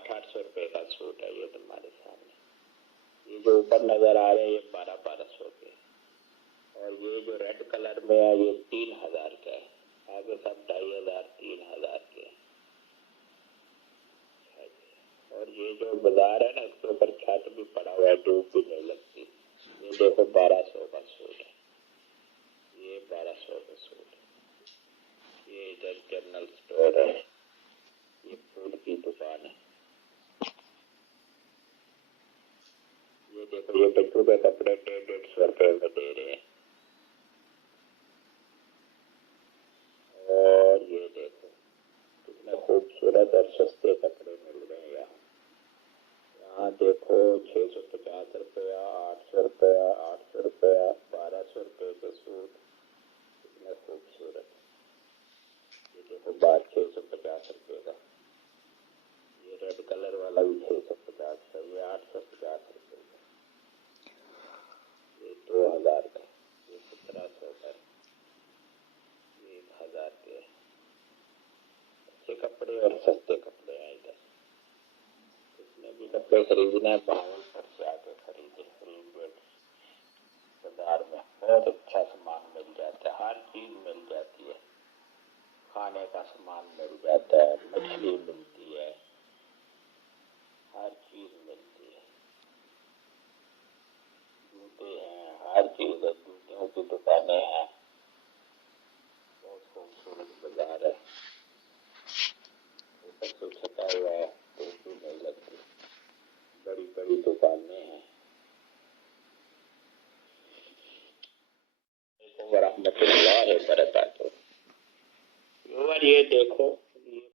800-800 रुपए का सूट है ये तुम्हारे सामने। ये जो ऊपर नजर आ रहे हैं ये 1200-1200 के, और ये जो रेड कलर में है ये 3000 का है। आगे सब 2500-3000 के। और ये जो बाजार है ना इसके ऊपर छत भी पड़ा हुआ है, धूप भी नहीं लगती। ये देखो 1200 का सूट है, ये 1200 का सूट है। ये इधर जनरल स्टोर है, ये फूड की दुकान है। ये देखो ये बच्चों के कपड़े 150-150 रुपए में दे रहे हैं। और ये देखो कितने खूबसूरत और सस्ते कपड़े मिल रहे हैं यहाँ। यहाँ देखो 650 रुपया, 800 रुपया, 800 रुपया, 1200 रुपये के सूट कितने खूबसूरत। ये देखो 650 रुपये का। ये रेड कलर वाला भी 650 का, ये 850 रुपये का, ये 2000 का, ये 1700 का, ये 1000 के। अच्छे कपड़े और सस्ते कपड़े हैं इधर। जितने भी कपड़े खरीदना है बहावलपुर से आके खरीदे। बाजार में बहुत अच्छा सामान मिल जाता है, हर चीज मिल जाती है। खाने का सामान मिल जाता है, मछली मिलती है, हर चीज मिलती है। जूते हैं, हर चीज है, जूतियों की दुकानें हैं। बहुत खूबसूरत बाजार है, ऊपर से छटा हुआ है, धूप भी नहीं लगती। बड़ी बड़ी दुकानें हैं। वरहमतुल्लाहि वबरकातुहू। ये देखो